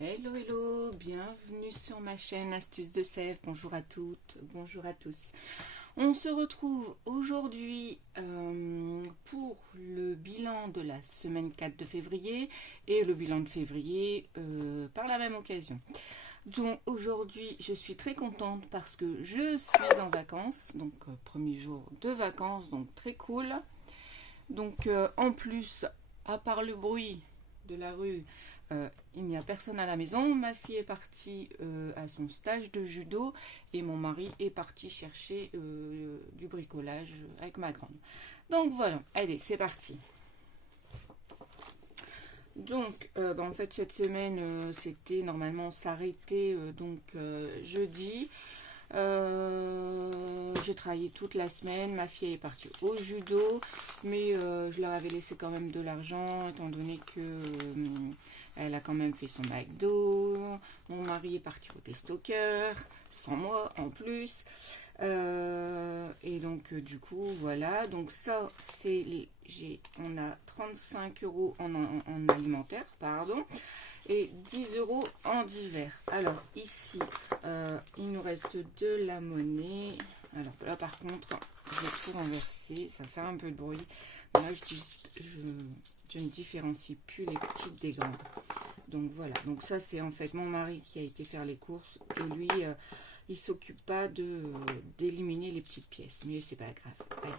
Hello, hello, bienvenue sur ma chaîne Astuces de Sève. Bonjour à toutes, bonjour à tous. On se retrouve aujourd'hui pour le bilan de la semaine 4 de février et le bilan de février par la même occasion. Donc aujourd'hui, je suis très contente parce que je suis en vacances, donc premier jour de vacances, donc très cool. Donc en plus, à part le bruit de la rue, il n'y a personne à la maison. Ma fille est partie à son stage de judo et mon mari est parti chercher du bricolage avec ma grande. Donc voilà, allez, c'est parti. Donc, en fait, cette semaine, c'était normalement s'arrêter jeudi. J'ai travaillé toute la semaine, ma fille est partie au judo, mais je leur avais laissé quand même de l'argent étant donné que elle a quand même fait son McDo. Mon mari est parti au Testoker, sans moi en plus. Et donc du coup voilà, donc ça c'est on a 35 euros en alimentaire, pardon, et 10 euros en divers. Alors ici, il nous reste de la monnaie. Alors là par contre, je vais tout renverser, ça fait un peu de bruit. Là je ne différencie plus les petites des grandes. Donc voilà, donc ça c'est en fait mon mari qui a été faire les courses et lui il s'occupe pas d'éliminer les petites pièces, mais c'est pas grave. Allez,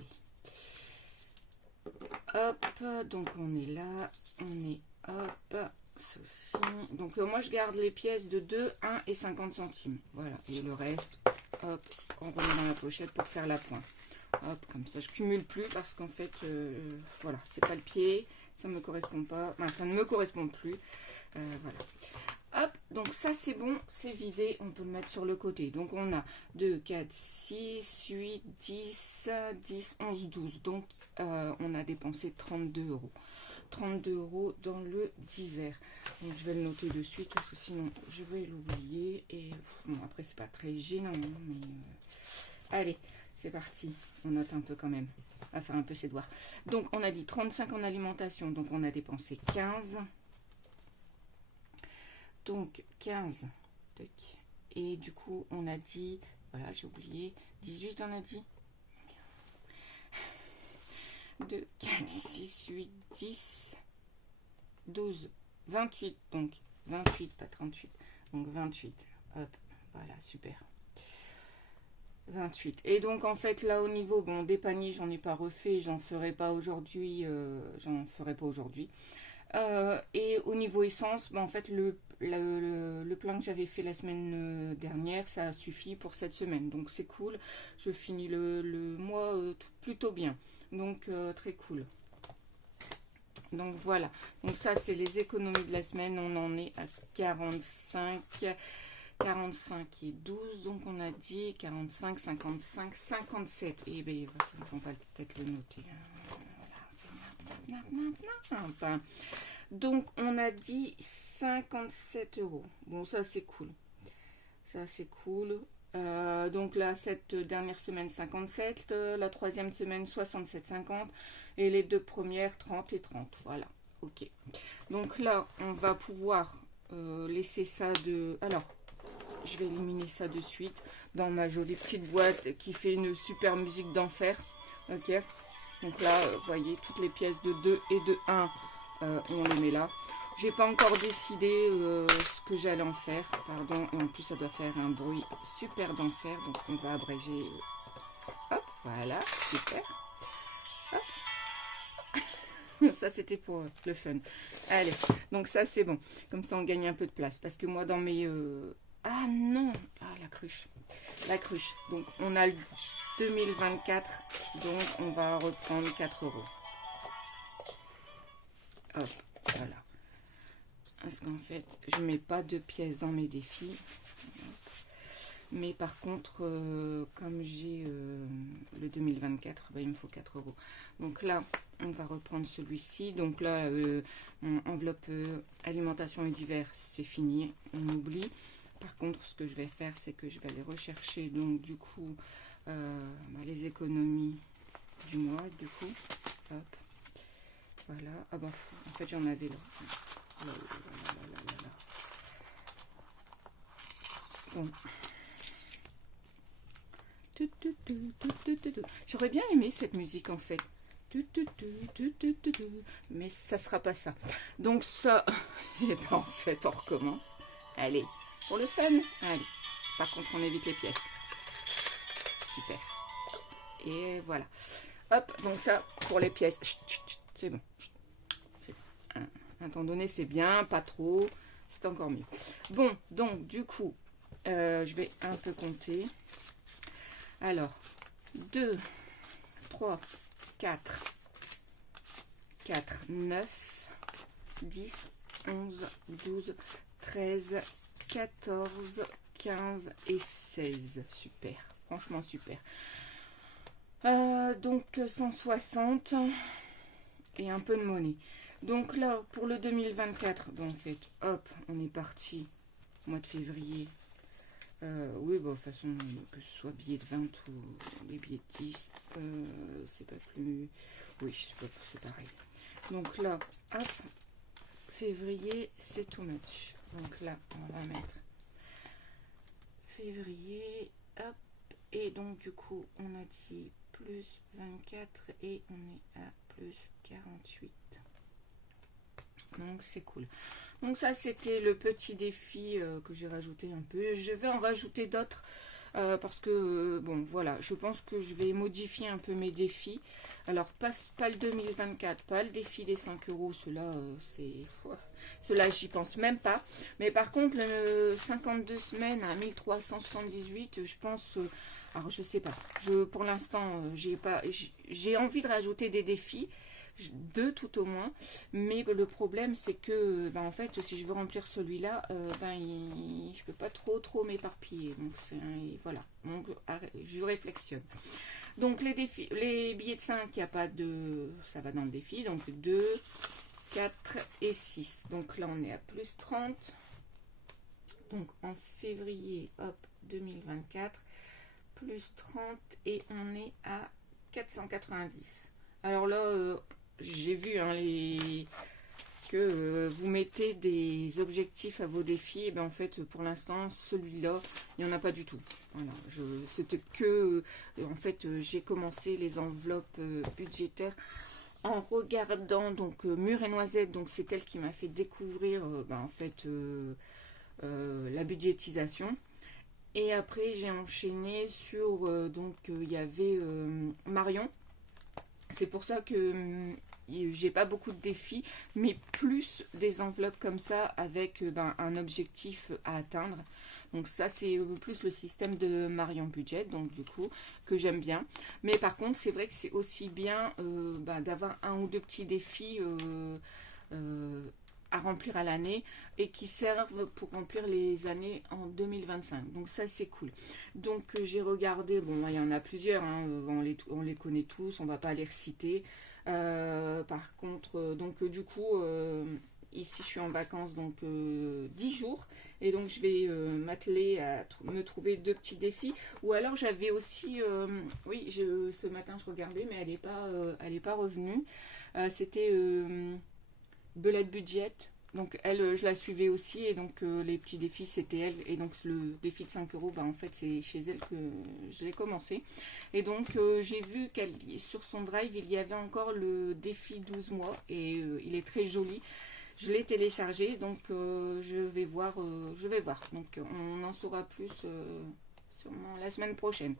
hop, donc on est là, on est hop, ceci. Donc moi je garde les pièces de 2, 1 et 50 centimes. Voilà, et le reste, hop, on remet dans la pochette pour faire la pointe. Hop, comme ça je cumule plus parce qu'en fait, voilà, c'est pas le pied, ça me correspond pas, enfin ça ne me correspond plus. Voilà. Hop, donc ça c'est bon, c'est vidé, on peut le mettre sur le côté. Donc on a 2, 4, 6, 8, 10, 10, 11, 12. Donc on a dépensé 32 euros. 32 euros dans le divers. Donc je vais le noter de suite parce que sinon je vais l'oublier. Et bon, après c'est pas très gênant, hein, mais allez, c'est parti. On note un peu quand même. On va faire un peu ses devoirs. Donc on a dit 35 en alimentation, donc on a dépensé 15. Donc 15. Et du coup, on a dit, voilà, j'ai oublié, 18 on a dit. 2, 4, 6, 8, 10, 12, 28. Donc 28, pas 38. Donc 28. Hop, voilà, super. 28. Et donc en fait là au niveau des paniers, j'en ai pas refait, j'en ferai pas aujourd'hui. Et au niveau essence, en fait, le plein que j'avais fait la semaine dernière, ça a suffi pour cette semaine. Donc c'est cool. Je finis le mois plutôt bien. Donc très cool. Donc voilà. Donc ça, c'est les économies de la semaine. On en est à 45. 45 et 12. Donc on a dit 45, 55, 57. Et bien, on va peut-être le noter. Enfin, donc on a dit 57 euros. Bon, ça c'est cool. Ça c'est cool. Donc là, cette dernière semaine 57, la troisième semaine 67,50 et les deux premières 30 et 30. Voilà, ok. Donc là, on va pouvoir laisser ça de... Alors, je vais éliminer ça de suite dans ma jolie petite boîte qui fait une super musique d'enfer. Ok. Donc là, vous voyez, toutes les pièces de 2 et de 1, on les met là. J'ai pas encore décidé ce que j'allais en faire, pardon. Et en plus, ça doit faire un bruit super d'enfer. Donc, on va abréger. Hop, voilà, super. Hop. Ça, c'était pour le fun. Allez, donc ça, c'est bon. Comme ça, on gagne un peu de place. Parce que moi, dans mes... Ah non, ah la cruche. La cruche. Donc, on a le 2024, donc on va reprendre 4 euros. Hop, voilà. Parce qu'en fait, je mets pas de pièces dans mes défis. Mais par contre, comme j'ai le 2024, ben, il me faut 4 euros. Donc là, on va reprendre celui-ci. Donc là, enveloppe alimentation et divers, c'est fini. On oublie. Par contre, ce que je vais faire, c'est que je vais aller rechercher, donc du coup, les économies du mois, du coup. Hop. Voilà. Ah bah, en fait, j'en avais là. Bon. J'aurais bien aimé cette musique en fait. Mais ça sera pas ça. Donc ça, et ben en fait on recommence. Allez, pour le fun. Allez. Par contre on évite les pièces. Super. Et voilà. Hop, donc ça pour les pièces. C'est bon. Un temps donné c'est bien, pas trop. C'est encore mieux. Bon, donc du coup, je vais un peu compter. Alors, 2, 3, 4, 9, 10, 11, 12, 13, 14, 15 et 16. Super, franchement super. Donc 160 et un peu de monnaie. Donc là, pour le 2024, bon, en fait, hop, on est parti, mois de février. Oui, bon, de toute façon, que ce soit billets de 20 ou les billets de 10, c'est pas plus... Oui, c'est pareil. Donc là, hop, février, c'est too much. Donc là, on va mettre février, hop, et donc du coup, on a dit plus 24 et on est à plus 48. Donc c'est cool. Donc ça c'était le petit défi que j'ai rajouté un peu. Je vais en rajouter d'autres parce que bon voilà, je pense que je vais modifier un peu mes défis. Alors pas le 2024, pas le défi des 5 euros, cela c'est... Cela j'y pense même pas. Mais par contre le 52 semaines à 1378, je pense... alors je sais pas. Pour l'instant j'ai envie de rajouter des défis. 2 tout au moins, mais le problème c'est que en fait si je veux remplir celui-là, je peux pas trop m'éparpiller, donc voilà, donc je réflexionne. Donc les défis, les billets de 5, il n'y a pas de, ça va dans le défi, donc 2, 4 et 6, donc là on est à plus 30, donc en février, hop, 2024, plus 30 et on est à 490. Alors là, j'ai vu que vous mettez des objectifs à vos défis. Et ben en fait, pour l'instant, celui-là, il n'y en a pas du tout. Voilà, c'était que... en fait, j'ai commencé les enveloppes budgétaires en regardant donc Mûre et Noisette. Donc, c'est elle qui m'a fait découvrir en fait la budgétisation. Et après, j'ai enchaîné sur... donc, il y avait Marion. C'est pour ça que j'ai pas beaucoup de défis, mais plus des enveloppes comme ça avec un objectif à atteindre. Donc ça, c'est plus le système de Marion Budget, donc du coup, que j'aime bien. Mais par contre, c'est vrai que c'est aussi bien d'avoir un ou deux petits défis à remplir à l'année et qui servent pour remplir les années en 2025. Donc ça c'est cool. Donc j'ai regardé, bon il y en a plusieurs, hein, on les connaît tous, on va pas les reciter. Par contre, donc du coup, ici je suis en vacances donc 10 jours et donc je vais m'atteler à me trouver 2 petits défis. Ou alors j'avais aussi, oui ce matin je regardais mais elle est pas revenue. C'était Belette Budget, donc elle je la suivais aussi et donc les petits défis c'était elle et donc le défi de 5 euros en fait c'est chez elle que je l'ai commencé et donc j'ai vu qu'elle sur son drive il y avait encore le défi 12 mois et il est très joli, je l'ai téléchargé donc je vais voir donc on en saura plus sûrement la semaine prochaine.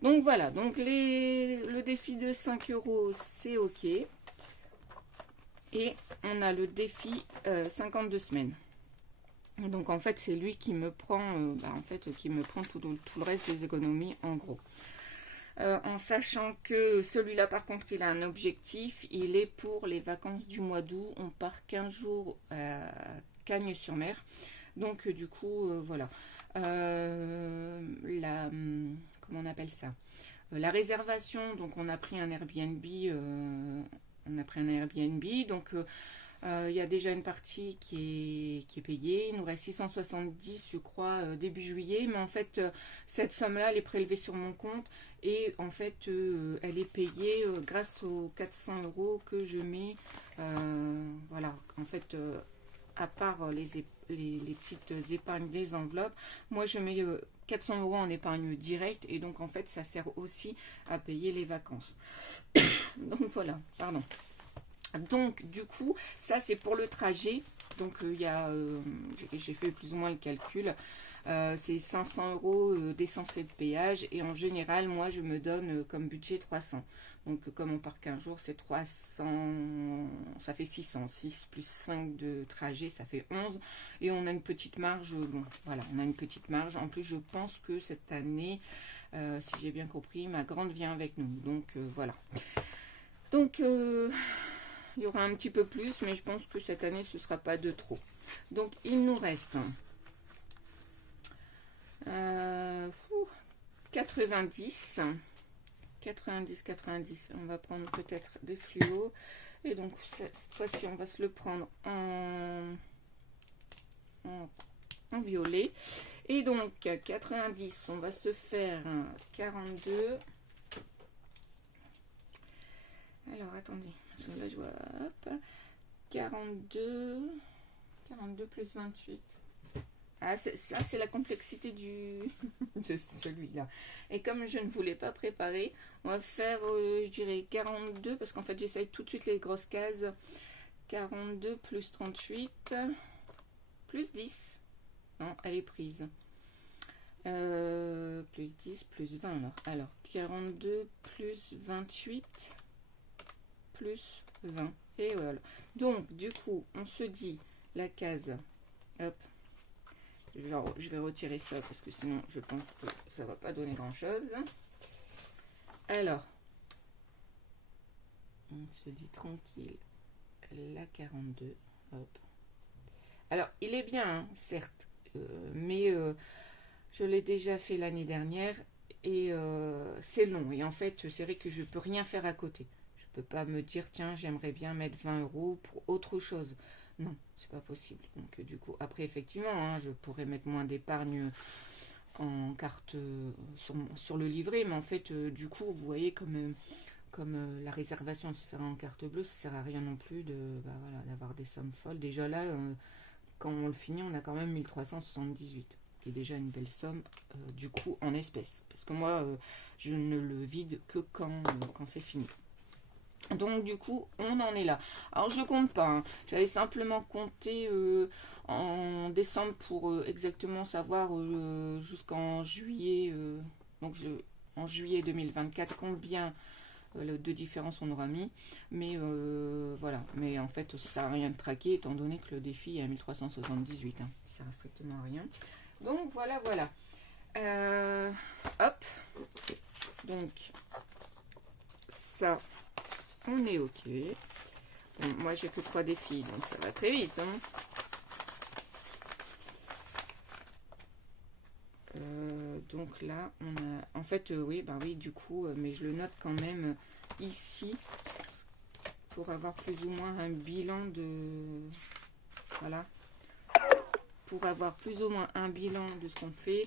Donc voilà, donc le défi de 5 euros c'est ok. Et on a le défi 52 semaines. Et donc en fait c'est lui qui me prend tout le reste des économies en gros. En sachant que celui-là par contre il a un objectif, il est pour les vacances du mois d'août. On part 15 jours à Cagnes-sur-Mer. Donc du coup voilà. Comment on appelle ça, la réservation, donc on a pris un Airbnb. Donc il y a déjà une partie qui est payée. Il nous reste 670 je crois début juillet, mais en fait cette somme là elle est prélevée sur mon compte et en fait elle est payée grâce aux 400 euros que je mets voilà en fait à part les petites épargnes des enveloppes. Moi, je mets 400 € en épargne directe et donc en fait, ça sert aussi à payer les vacances. Donc voilà, pardon. Donc du coup, ça c'est pour le trajet. Donc j'ai fait plus ou moins le calcul. C'est 500 € d'essence et de péage. Et en général, moi, je me donne comme budget 300. Donc, comme on part 15 jours, c'est 300, ça fait 600. 6 plus 5 de trajet, ça fait 11. Et on a une petite marge. Bon, voilà, on a une petite marge. En plus, je pense que cette année, si j'ai bien compris, ma grande vient avec nous. Donc, voilà. Donc, il y aura un petit peu plus, mais je pense que cette année, ce ne sera pas de trop. Donc, il nous reste 90. On va prendre peut-être des fluos. Et donc, cette fois-ci, on va se le prendre en violet. Et donc, 90, on va se faire 42. Alors, attendez. Là, je vois, hop, 42 plus 28. Ah, ça, c'est la complexité de celui-là. Et comme je ne voulais pas préparer, on va faire, je dirais, 42, parce qu'en fait, j'essaye tout de suite les grosses cases. 42 plus 38, plus 10. Non, elle est prise. Plus 10, plus 20, alors. Alors, 42 plus 28, plus 20. Et voilà. Donc, du coup, on se dit la case, hop, je vais retirer ça parce que sinon je pense que ça va pas donner grand chose. Alors, on se dit tranquille, la 42, hop. Alors, il est bien, hein, certes, mais je l'ai déjà fait l'année dernière et c'est long. Et en fait, c'est vrai que je peux rien faire à côté. Je peux pas me dire, tiens, j'aimerais bien mettre 20 € pour autre chose. Non, c'est pas possible. Donc du coup, après effectivement, hein, je pourrais mettre moins d'épargne en carte sur le livret, mais en fait, du coup, vous voyez comme la réservation se fait en carte bleue, ça sert à rien non plus voilà, d'avoir des sommes folles. Déjà là, quand on le finit, on a quand même 1378, qui est déjà une belle somme, du coup, en espèces. Parce que moi, je ne le vide que quand c'est fini. Donc du coup, on en est là. Alors je compte pas, hein. J'avais simplement compté en décembre pour exactement savoir jusqu'en juillet, en juillet 2024, combien de différence on aura mis. Mais voilà, mais en fait ça sert à rien de traquer étant donné que le défi est à 1378. Hein. Ça sert à strictement rien. Donc voilà. Hop. Donc ça... On est ok. Bon, moi, j'ai que 3 défis, donc ça va très vite. Hein. Donc là, on a... En fait, oui, du coup, mais je le note quand même ici pour avoir plus ou moins un bilan de... Voilà. Pour avoir plus ou moins un bilan de ce qu'on fait.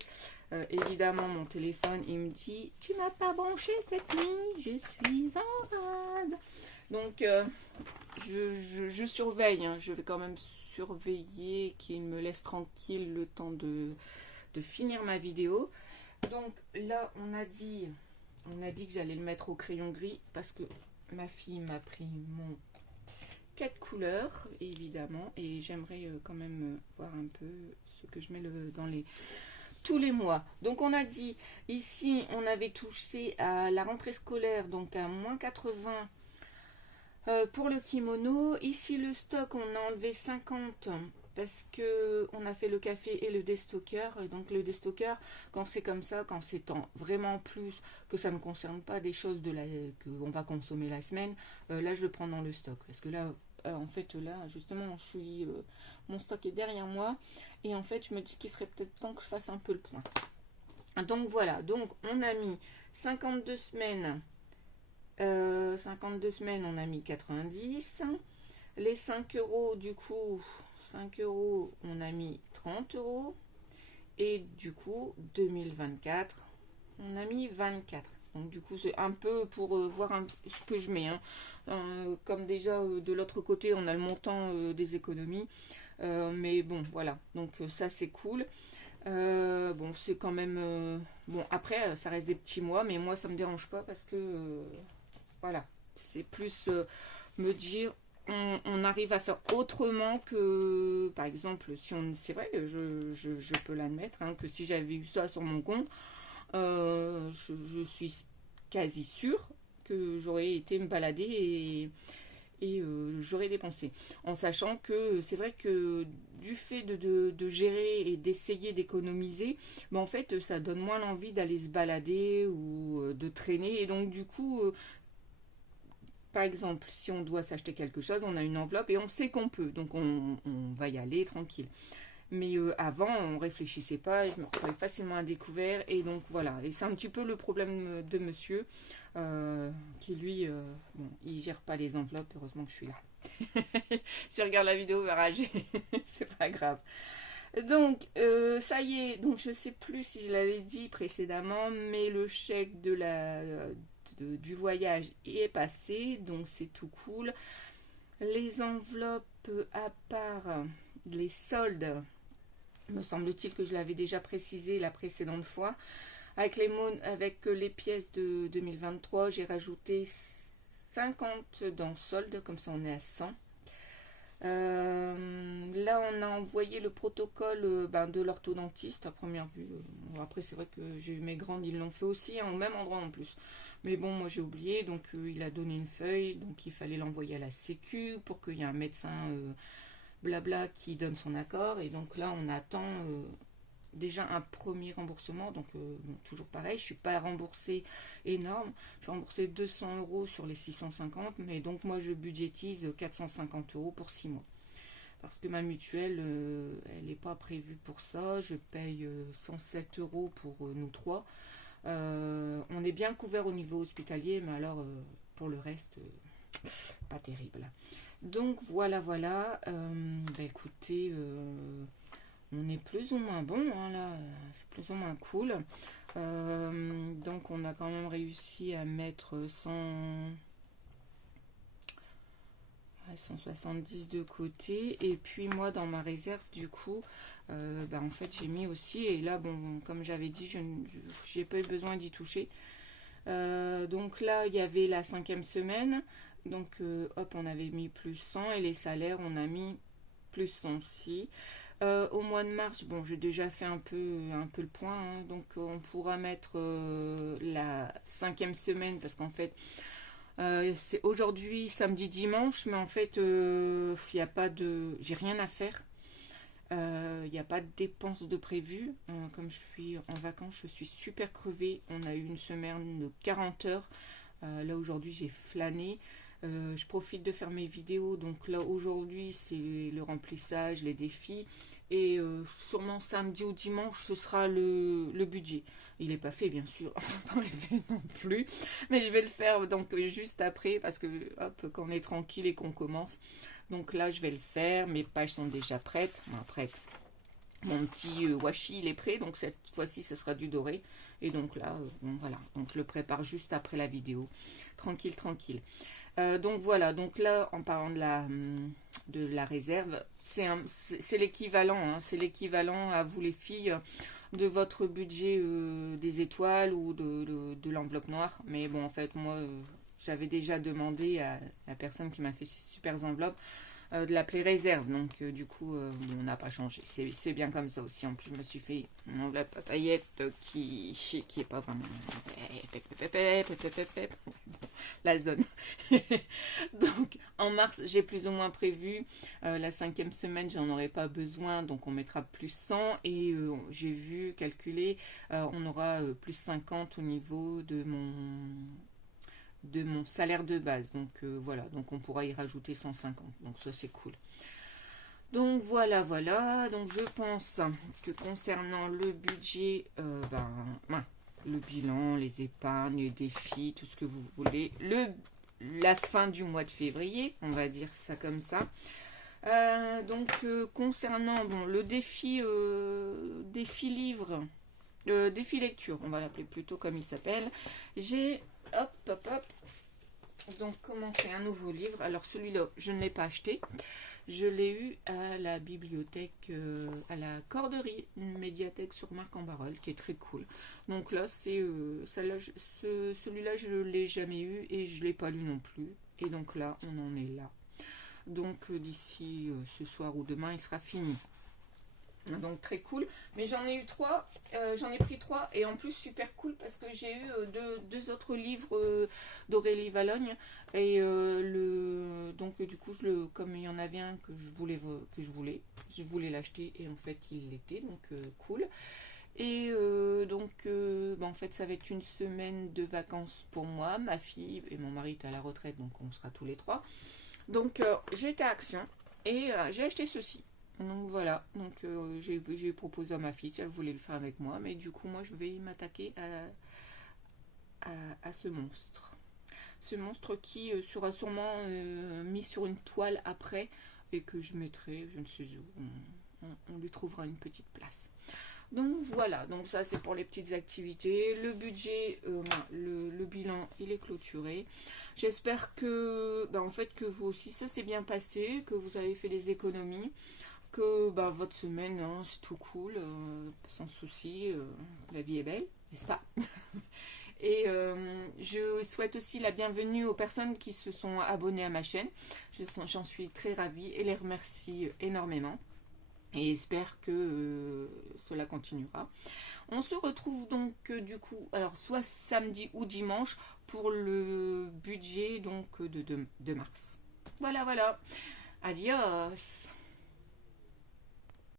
Évidemment, mon téléphone, il me dit « Tu m'as pas branché cette nuit, je suis en rade. » Donc, je surveille. Hein. Je vais quand même surveiller qu'il me laisse tranquille le temps de finir ma vidéo. Donc, là, on a dit que j'allais le mettre au crayon gris parce que ma fille m'a pris mon 4 couleurs, évidemment. Et j'aimerais quand même voir un peu ce que je mets dans tous les mois. Donc on a dit, ici on avait touché à la rentrée scolaire, donc à moins 80 pour le kimono. Ici le stock, on a enlevé 50 parce que on a fait le café et le déstocker. Et donc le déstocker, quand c'est comme ça, quand c'est vraiment plus, que ça ne concerne pas des choses qu'on va consommer la semaine, là je le prends dans le stock. Parce que là, en fait là justement mon stock est derrière moi et en fait je me dis qu'il serait peut-être temps que je fasse un peu le point. Donc voilà, donc on a mis 52 semaines, on a mis 90, les 5 € du coup, 5 € on a mis 30 € et du coup 2024 on a mis 24. Donc du coup c'est un peu pour voir ce que je mets. Hein. Comme déjà de l'autre côté on a le montant des économies. Mais bon, voilà. Donc ça, c'est cool. Bon, c'est quand même... bon, après, ça reste des petits mois, mais moi, ça me dérange pas parce que... voilà. C'est plus me dire... On arrive à faire autrement que, par exemple, si on, c'est vrai, je peux l'admettre, hein, que si j'avais eu ça sur mon compte, je suis quasi sûre que j'aurais été me balader et j'aurais dépensé. En sachant que c'est vrai que du fait de gérer et d'essayer d'économiser, ben en fait ça donne moins l'envie d'aller se balader ou de traîner. Et donc du coup, par exemple, si on doit s'acheter quelque chose, on a une enveloppe et on sait qu'on peut. Donc on va y aller tranquille. Mais avant, on réfléchissait pas, et je me retrouvais facilement à découvert. Et donc voilà, et c'est un petit peu le problème de monsieur, qui lui, bon, il gère pas les enveloppes, heureusement que je suis là. Si regarde la vidéo, il va rager, c'est pas grave. Donc, ça y est, donc je sais plus si je l'avais dit précédemment, mais le chèque du voyage est passé, donc c'est tout cool. Les enveloppes, à part les soldes, me semble-t-il que je l'avais déjà précisé la précédente fois. Avec les pièces de 2023, j'ai rajouté 50 dans solde, comme ça on est à 100. Là, on a envoyé le protocole de l'orthodontiste à première vue. Après, c'est vrai que j'ai eu mes grandes, ils l'ont fait aussi, hein, au même endroit en plus. Mais bon, moi j'ai oublié, donc il a donné une feuille, donc il fallait l'envoyer à la Sécu pour qu'il y ait un médecin blabla qui donne son accord. Et donc là, on attend déjà un premier remboursement. Donc bon, toujours pareil, je suis pas remboursée énorme. Je suis remboursée 200 € sur les 650, mais donc moi je budgétise 450 € pour 6 mois. Parce que ma mutuelle, elle n'est pas prévue pour ça. Je paye 107 € pour nous trois. On est bien couvert au niveau hospitalier, mais alors pour le reste, pas terrible. Donc voilà. Écoutez, on est plus ou moins bon, hein, là, c'est plus ou moins cool. Donc on a quand même réussi à mettre 170 de côté. Et puis moi dans ma réserve, du coup, en fait j'ai mis aussi, et là bon, comme j'avais dit, j'ai pas eu besoin d'y toucher. Donc là il y avait la 5e semaine, donc hop, on avait mis plus 100, et les salaires on a mis plus 100 aussi. Au mois de mars, bon, j'ai déjà fait un peu le point, hein, donc on pourra mettre la 5e semaine, parce qu'en fait c'est aujourd'hui samedi dimanche, mais en fait il n'y a pas de, j'ai rien à faire. Il n'y a pas de dépenses de prévues. Comme je suis en vacances, je suis super crevée. On a eu une semaine de 40 heures. Là aujourd'hui j'ai flâné. Je profite de faire mes vidéos. Donc là aujourd'hui c'est le remplissage, les défis. Et sûrement samedi ou dimanche ce sera le budget. Il n'est pas fait bien sûr, pas rêver non plus. Mais je vais le faire donc juste après, parce que hop, quand on est tranquille et qu'on commence. Donc là je vais le faire. Mes pages sont déjà prêtes. Mon petit washi il est prêt. Donc cette fois-ci ce sera du doré. Et donc là, bon, voilà. Donc je le prépare juste après la vidéo. Tranquille. Donc voilà, donc là en parlant de la réserve, c'est l'équivalent, hein, c'est l'équivalent à vous les filles de votre budget des étoiles ou de l'enveloppe noire. Mais bon, en fait moi j'avais déjà demandé à la personne qui m'a fait ces super enveloppes de l'appeler réserve, donc du coup on n'a pas changé, c'est bien comme ça aussi. En plus je me suis fait une enveloppe à paillettes qui est pas vraiment la zone. Donc en mars j'ai plus ou moins prévu la 5e semaine, j'en aurai pas besoin, donc on mettra plus 100, et j'ai vu calculer, on aura plus 50 au niveau de mon salaire de base. Donc voilà, donc on pourra y rajouter 150. Donc ça c'est cool. Donc voilà. Donc je pense que concernant le budget, le bilan, les épargnes, les défis, tout ce que vous voulez, la fin du mois de février, on va dire ça comme ça. Donc concernant le défi livre, défi lecture, on va l'appeler plutôt comme il s'appelle, j'ai donc commencer un nouveau livre. Alors celui-là je ne l'ai pas acheté, Je l'ai eu à la bibliothèque, à la Corderie, une médiathèque sur Marc-en-Barœul, qui est très cool. Donc là, c'est celui-là, je ne l'ai jamais eu et je ne l'ai pas lu non plus. Et donc là, on en est là. Donc d'ici ce soir ou demain, il sera fini. Donc très cool, mais j'en ai eu 3, j'en ai pris 3 et en plus super cool parce que j'ai eu deux autres livres d'Aurélie Valogne et donc du coup comme il y en avait un que je voulais l'acheter et en fait il l'était, donc cool. Et en fait ça va être une semaine de vacances pour moi, ma fille et mon mari est à la retraite, donc on sera tous les trois. Donc j'ai été à Action et j'ai acheté ceci. Donc voilà, donc j'ai proposé à ma fille si elle voulait le faire avec moi, mais du coup moi je vais m'attaquer à ce monstre. Ce monstre qui sera sûrement mis sur une toile après et que je mettrai, je ne sais où, on lui trouvera une petite place. Donc voilà, donc ça c'est pour les petites activités. Le budget, le bilan, il est clôturé. J'espère que, en fait, que vous aussi ça s'est bien passé, que vous avez fait des économies, que votre semaine, hein, c'est tout cool, sans souci, la vie est belle, n'est-ce pas? Et je souhaite aussi la bienvenue aux personnes qui se sont abonnées à ma chaîne. J'en suis très ravie et les remercie énormément. Et espère que cela continuera. On se retrouve donc du coup, alors soit samedi ou dimanche pour le budget donc de mars. Voilà, voilà. Adios.